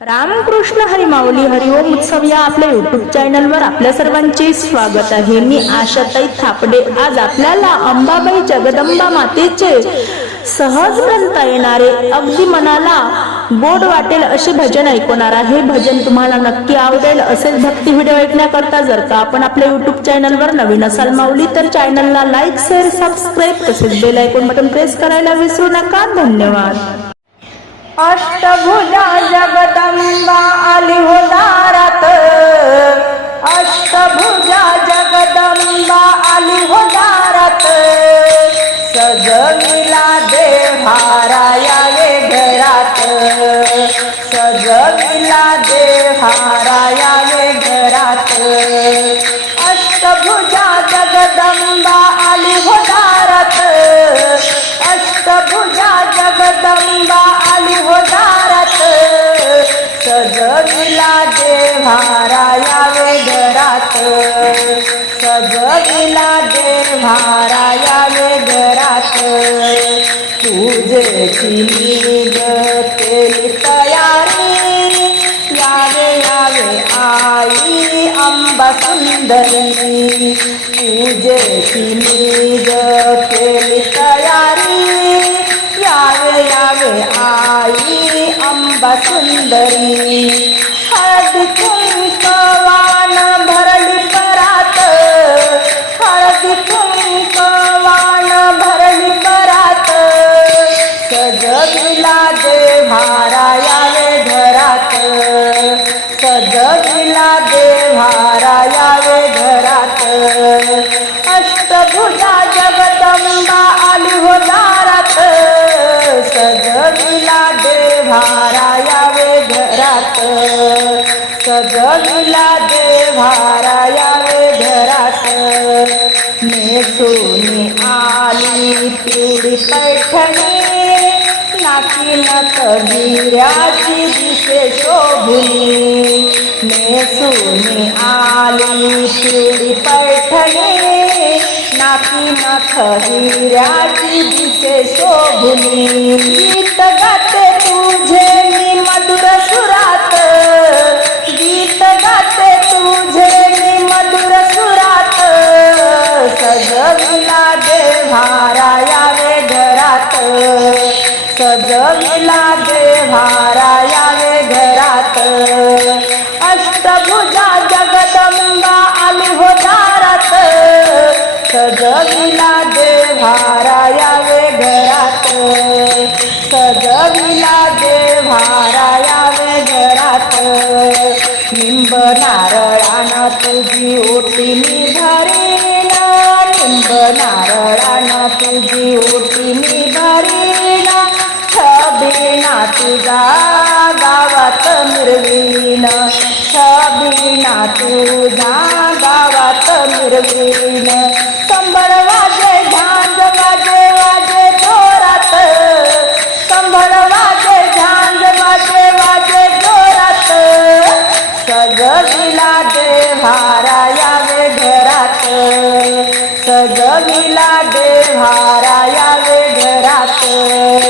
रामकृष्ण हरी माऊली हरिओम उत्सव या आपल्या युट्यूब चॅनलवर आपल्या सर्वांचे स्वागत आहे. मी आशाताई थापडे. आज आपल्याला अंबाबाई जगदंबा मातेचे सहज म्हणता येणारे अगदी मनाला गोड वाटेल असे भजन ऐकवणार आहे. भजन तुम्हाला नक्की आवडेल असेच भक्ती व्हिडिओ ऐकण्याकरता जर का आपण आपल्या युट्यूब चॅनलवर नवीन असाल माऊली तर चॅनलला लाईक शेअर सबस्क्राईब तसेच बेल ऐकून बटन प्रेस करायला विसरू नका. धन्यवाद. अष्टभुजा जगदंबा आली हो दारात. अष्टभुजा जगदंबा आली हो दारात. सजविला देव्हारा यावे घरात. सजविला देव्हारा यावे घरात. अष्टभुजा जगदंबा सजविला देव्हारा यावे घरात. पूजेची नीग केली तयारी. यावे यावे आई अंबा सुंदरी. पूजेची नीग केली तयारी. पैठणी नाकी नक दिसे दिशे शोभुनी नेसून आली शिरी पैठणी नाकी नख दिसे दिशे शोभुनी गीत गाते गावात संभळ वाजे झांज वाजे वाजे जोरात. संभळ वाजे झांज वाजे वाजे जोरात. सजविला देव्हारा यावे घरात. सजविला देव्हारा यावे घरात.